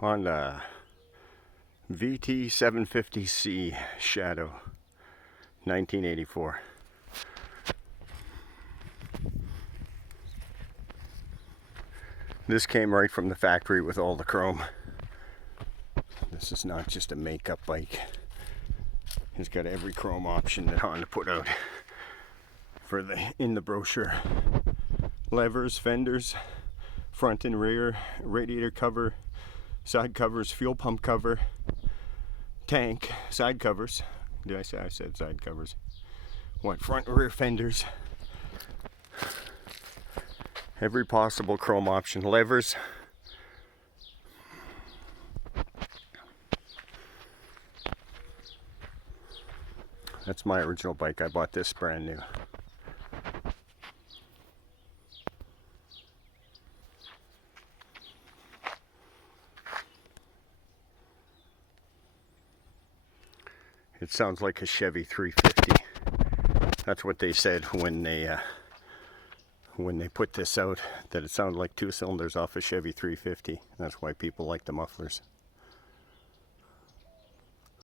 Honda VT750C Shadow, 1984. This came right from the factory with all the chrome. This is not just a makeup bike. It's got every chrome option that Honda put out in the brochure. Levers, fenders, front and rear, radiator cover, side covers, fuel pump cover, tank, side covers. Did I say I said side covers? What, front and rear fenders. Every possible chrome option. Levers. That's my original bike. I bought this brand new. It sounds like a Chevy 350. That's what they said when they put this out, that it sounded like two cylinders off a Chevy 350. That's why people like the mufflers.